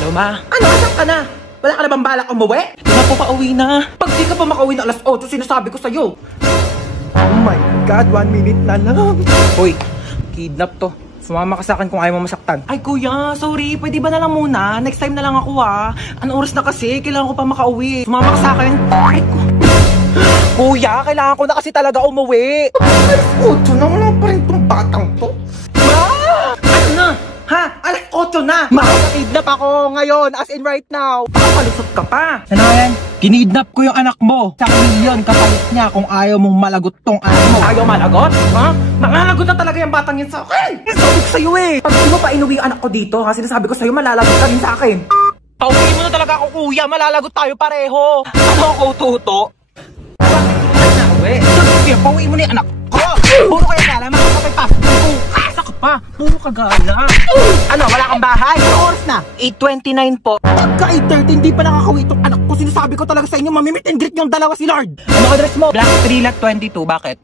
Hello, ma. Ano, asan ka na? Wala ka na bang balak umuwi? Ito na po, pauwi na. Pag di ka pa makauwi na alas 8, sinasabi ko sa'yo. Oh my God, 1 minute na lang. Hoy, kidnap to. Sumama ka sa akin kung ayaw mo masaktan. Ay, kuya, sorry. Pwede ba na lang muna? Next time na lang ako, ha? Anong oras na kasi? Kailangan ko pa makauwi. Sumama ka sa akin. Ay, kuya, kailangan ko na kasi talaga umuwi. Alas 8 na, wala pa rin tong batang to. Ma! Ano na? Ha? Alas 8 na! Makakidnap ako ngayon, as in right now. Papalusot ka pa. Ano yan? Kinidnap ko yung anak mo. Sa milyon kapalit niya kung ayaw mong malagot tong anak mo. Ayaw malagot? Ha? Malalagot na talaga yung batang yun sa akin. Sabi ko sa'yo eh. Pag di mo pa inuwi yung anak ko dito, ha? Sinasabi ko sa'yo, malalagot ka rin sa akin. Pauwi mo na talaga ako, kuya. Malalagot tayo pareho. Ano ako, tuto? Uwi. Kaya pauwi mo na yung anak ko. Puro kayo gala, makakapagpasok ng bukasa ka pa. Puro ka gala. Ano, wala kang bahay? Ano oras na? 8:29 po. Pagka 8:30, hindi pa nakakauwi itong anak ko. Sinasabi ko talaga sa inyo, mamimit and greet yung dalawa si Lord. Ano address mo? Black 3 Lot 22, bakit?